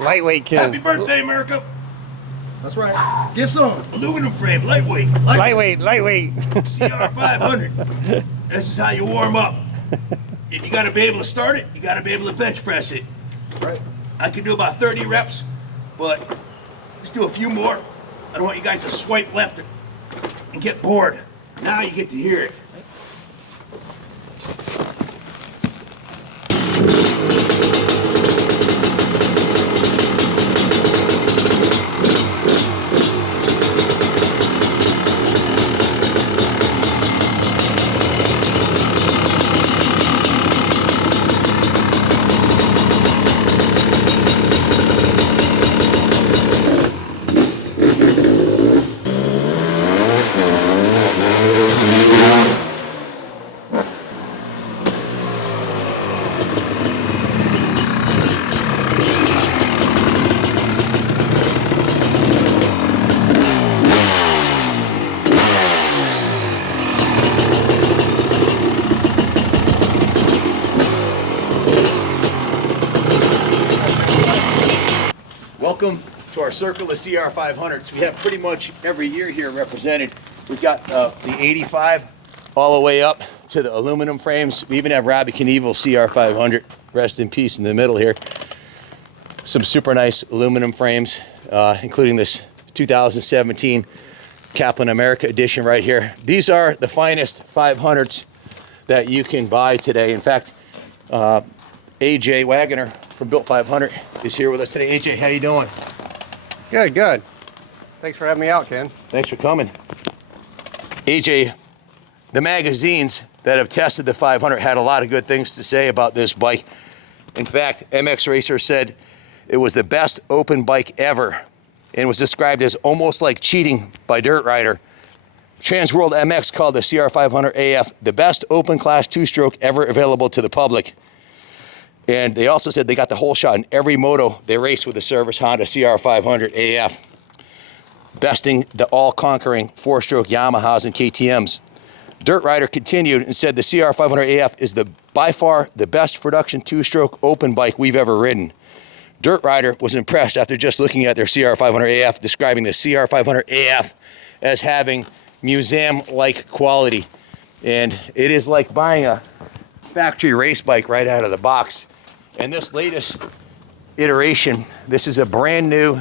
Lightweight, Ken. Happy birthday, America. That's right. Get some. Aluminum frame, lightweight. Lightweight. CR500. This is how you warm up. If you gotta be able to start it, you gotta be able to bench press it. Right. I can do about 30 reps, but let's do a few more. I don't want you guys to swipe left and get bored. Now you get to hear it. Welcome to our circle of CR500s. We have pretty much every year here represented. We've got the 85 all the way up to the aluminum frames. We even have Robbie Knievel CR500, rest in peace, in the middle here. Some super nice aluminum frames, including this 2017 Kaplan America edition right here. These are the finest 500s that you can buy today. In fact, AJ Wagoner from Built 500 is here with us today. AJ, how you doing? Good, good. Thanks for having me out, Ken. Thanks for coming. AJ, the magazines that have tested the 500 had a lot of good things to say about this bike. In fact, MX Racer said it was the best open bike ever and was described as almost like cheating by Dirt Rider. Transworld MX called the CR500AF the best open class two-stroke ever available to the public. And they also said they got the whole shot in every moto they raced with the Service Honda CR500AF, besting the all-conquering four-stroke Yamahas and KTMs. Dirt Rider continued and said the CR500AF is by far the best production two-stroke open bike we've ever ridden. Dirt Rider was impressed after just looking at their CR500AF, describing the CR500AF as having museum-like quality. And it is like buying a factory race bike right out of the box. And this latest iteration, this is a brand new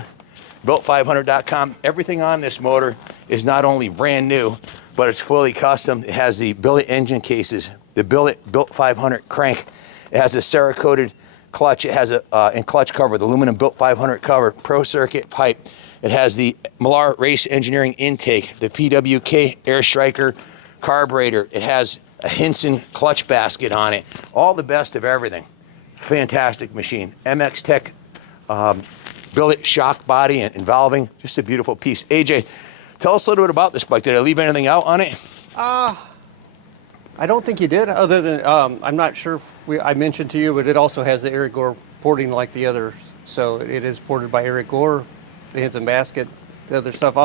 built500.com. Everything on this motor is not only brand new, but it's fully custom. It has the billet engine cases, the billet Built 500 crank. It has a Cerakoted clutch. It has a and clutch cover, the aluminum Built 500 cover, Pro Circuit pipe. It has the Millar Race Engineering intake, the PWK Air Striker carburetor. It has a Hinson clutch basket on it. All the best of everything. Fantastic machine. MX Tech billet shock body and valving. Just a beautiful piece. AJ, tell us a little bit about this bike. Did I leave anything out on it? I don't think you did, other than I'm not sure if I mentioned to you, but it also has the Eric Gore porting like the others. So it is ported by Eric Gore, the Hinson basket, the other stuff.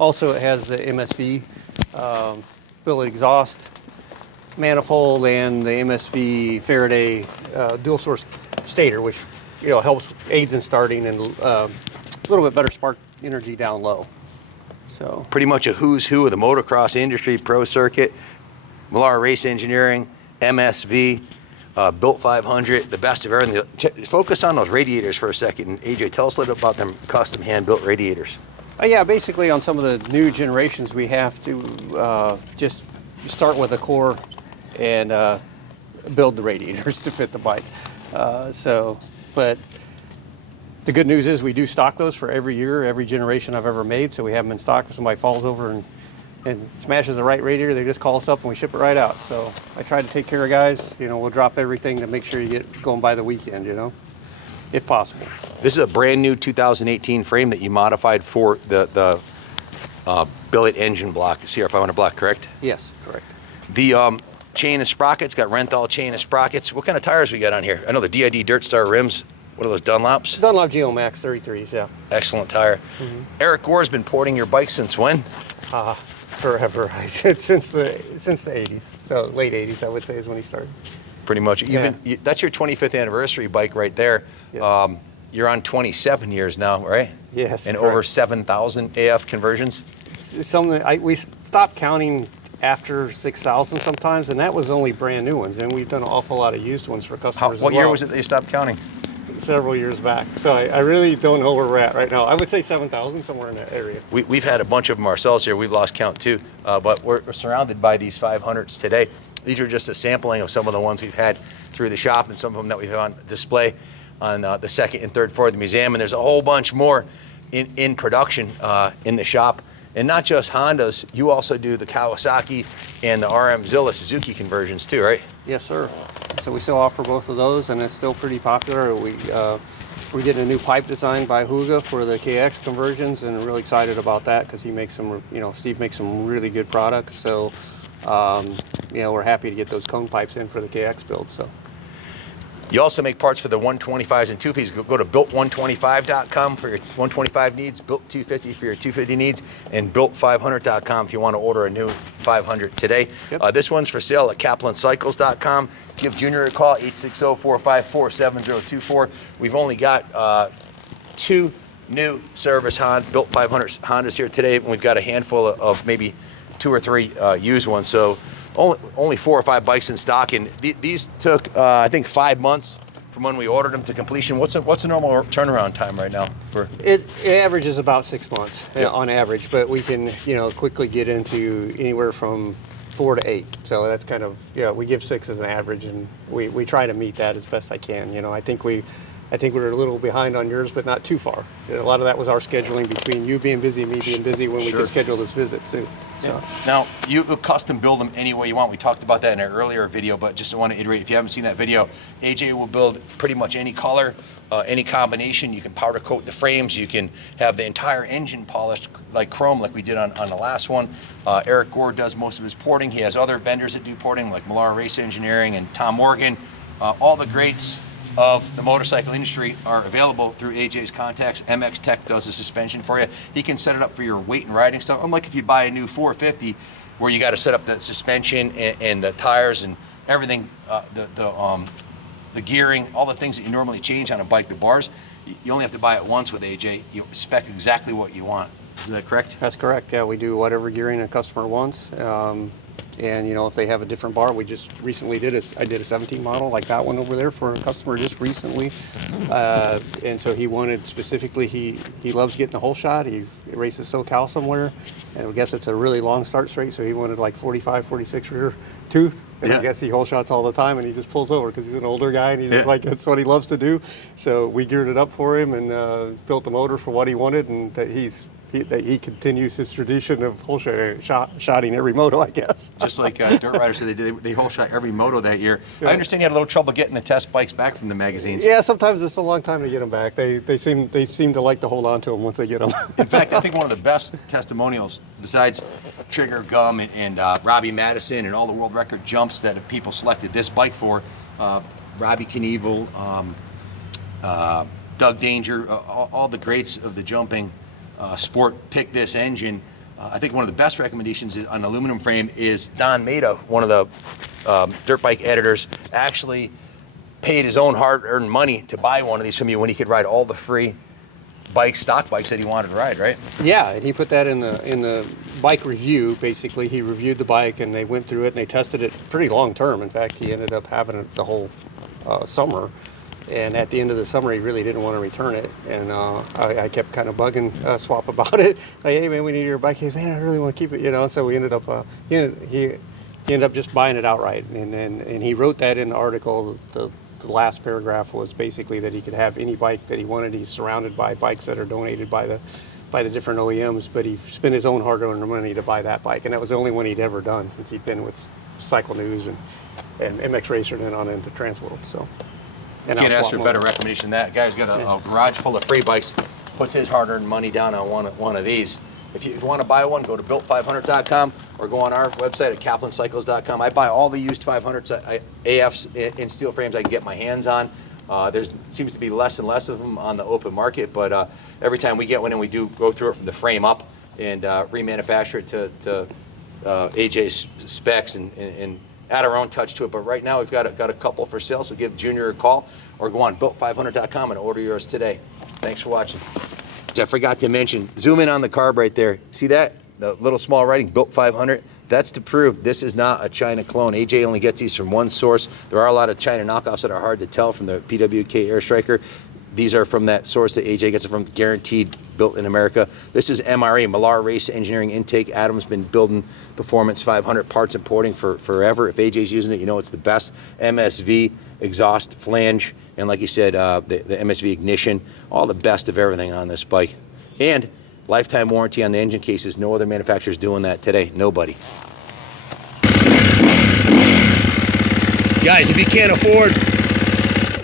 Also, it has the MSV billet exhaust manifold and the MSV Faraday dual source stator, which helps, aids in starting and a little bit better spark energy down low. So pretty much a who's who of the motocross industry. Pro Circuit, Millar Race Engineering, MSV, Built 500, the best of everything. Focus on those radiators for a second. And AJ, tell us a little bit about them custom hand-built radiators. Yeah, basically on some of the new generations, we have to just start with a core and build the radiators to fit the bike. But the good news is we do stock those for every year, every generation I've ever made. So we have them in stock. If somebody falls over and smashes the right radiator, they just call us up and we ship it right out. So I try to take care of guys. We'll drop everything to make sure you get going by the weekend, if possible. This is a brand new 2018 frame that you modified for the billet engine block, the CR500 block, correct? Yes, correct. The chain of sprockets, got Renthal chain of sprockets. What kind of tires we got on here? I know the DID Dirt Star rims. What are those, Dunlops? Dunlop Geomax 33s, yeah. Excellent tire. Mm-hmm. Eric Gore's been porting your bike since when? Forever. since the 80s. So late 80s, I would say, is when he started. Pretty much. That's your 25th anniversary bike right there. Yes. you're on 27 years now, right? Yes, And correct. over 7,000 AF conversions. It's something we stopped counting after 6,000 sometimes, and that was only brand new ones. And we've done an awful lot of used ones for customers. What as year well. was it that you stopped counting? Several years back. So I really don't know where we're at right now. I would say 7,000, somewhere in that area. We've had a bunch of them ourselves here. We've lost count too, but we're surrounded by these 500s today. These are just a sampling of some of the ones we've had through the shop and some of them that we've had on display on the second and third floor of the museum. And there's a whole bunch more in production in the shop. And not just Hondas, you also do the Kawasaki and the RM Zilla Suzuki conversions too, right? Yes, sir. So we still offer both of those, and it's still pretty popular. We're getting a new pipe design by Huga for the KX conversions, and I'm really excited about that because he makes some, Steve makes some really good products. So, we're happy to get those cone pipes in for the KX build. So. You also make parts for the 125s and 250s. Go to built125.com for your 125 needs, built 250 for your 250 needs, and built500.com if you want to order a new 500 today. Yep. This one's for sale at KaplanCycles.com. Give Junior a call, 860-454-7024. We've only got 2 new service built 500 Hondas here today, and we've got a handful of maybe 2 or 3 used ones. So only 4 or 5 bikes in stock, and these took I think 5 months from when we ordered them to completion. What's a normal turnaround time right now for? It averages about 6 months on average, but we can quickly get into anywhere from 4 to 8. So that's kind of we give 6 as an average, and we try to meet that as best I can. I think we're a little behind on yours, but not too far. A lot of that was our scheduling between you being busy and me being busy when we could schedule this visit too. So. Now, you custom build them any way you want. We talked about that in an earlier video, but just want to iterate, if you haven't seen that video, AJ will build pretty much any color, any combination. You can powder coat the frames. You can have the entire engine polished like chrome like we did on the last one. Eric Gore does most of his porting. He has other vendors that do porting like Millar Race Engineering and Tom Morgan. All the greats of the motorcycle industry are available through AJ's contacts. MX Tech does the suspension for you. He can set it up for your weight and riding stuff. Unlike if you buy a new 450 where you got to set up the suspension and the tires and everything, the gearing, all the things that you normally change on a bike, the bars, you only have to buy it once with AJ. You spec exactly what you want. Is that correct? That's correct. Yeah, we do whatever gearing a customer wants. And if they have a different bar, we just recently I did a 17 model like that one over there for a customer just recently. And so he wanted specifically, he loves getting the whole shot. He races SoCal somewhere, and I guess it's a really long start straight, so he wanted like 45, 46 rear tooth. And I guess he whole shots all the time, and he just pulls over because he's an older guy, and he's just like, that's what he loves to do. So we geared it up for him and built the motor for what he wanted, and that he continues his tradition of whole shotting every moto, I guess. Just like Dirt Rider said, they whole shot every moto that year. Yeah. I understand you had a little trouble getting the test bikes back from the magazines. Yeah, sometimes it's a long time to get them back. They seem to like to hold on to them once they get them. In fact, I think one of the best testimonials, besides Trigger Gum and Robbie Madison and all the world record jumps that people selected this bike for, Robbie Knievel, Doug Danger, all the greats of the jumping sport picked this engine. I think one of the best recommendations on aluminum frame is Don Maida, one of the dirt bike editors, actually paid his own hard-earned money to buy one of these from you when he could ride all the free bikes, stock bikes that he wanted to ride, right? Yeah, and he put that in the bike review. Basically, he reviewed the bike and they went through it and they tested it pretty long term. In fact, he ended up having it the whole summer. And at the end of the summer, he really didn't want to return it. And I kept kind of bugging Swap about it. Like, hey, man, we need your bike. He goes, man, I really want to keep it, So we ended up, he ended up just buying it outright. And he wrote that in the article. The last paragraph was basically that he could have any bike that he wanted. He's surrounded by bikes that are donated by the different OEMs, but he spent his own hard-earned money to buy that bike. And that was the only one he'd ever done since he'd been with Cycle News and MX Racer and then on into Transworld. So. And can't ask for a better recommendation than that. Guy's got a garage full of free bikes, puts his hard-earned money down on one of these. If you want to buy one, go to built500.com or go on our website at KaplanCycles.com. I buy all the used 500s, AFs in steel frames I can get my hands on. There seems to be less and less of them on the open market, but every time we get one in, we do go through it from the frame up and remanufacture it to AJ's specs and add our own touch to it. But right now we've got a couple for sale, so give Junior a call or go on built500.com and order yours today. Thanks for watching. I forgot to mention, zoom in on the carb right there. See that? The little small writing, Built 500. That's to prove this is not a China clone. AJ only gets these from one source. There are a lot of China knockoffs that are hard to tell from the PWK Air Striker. These are from that source that AJ gets it from, guaranteed built in America. This is MRE, Millar Race Engineering Intake. Adam's been building Performance 500 parts and porting for forever. If AJ's using it, you know it's the best. MSV, exhaust flange, and like you said, the MSV ignition, all the best of everything on this bike. And lifetime warranty on the engine cases. No other manufacturer's doing that today. Nobody. Guys, if you can't afford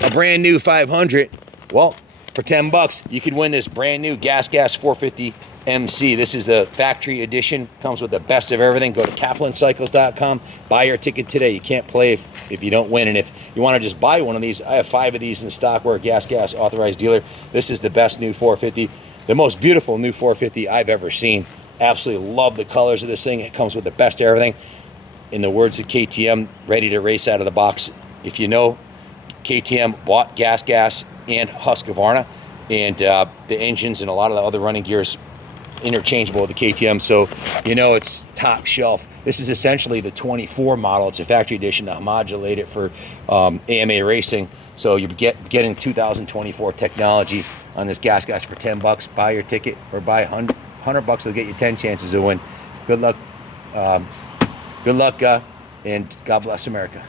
a brand new 500, well, for 10 bucks, you could win this brand new Gas 450 MC. This is the factory edition. Comes with the best of everything. Go to KaplanCycles.com. Buy your ticket today. You can't play if you don't win. And if you want to just buy one of these, I have 5 of these in stock. We're a Gas authorized dealer. This is the best new 450. The most beautiful new 450 I've ever seen. Absolutely love the colors of this thing. It comes with the best of everything. In the words of KTM, ready to race out of the box. If you know, KTM bought Gas and Husqvarna, and the engines and a lot of the other running gears interchangeable with the KTM, so you know it's top shelf. This is essentially the 24 model. It's a factory edition to modulate it for AMA racing. So you're getting 2024 technology on this Gas for 10 bucks. Buy your ticket or buy 100 bucks. They'll get you 10 chances to win. Good luck, and God bless America.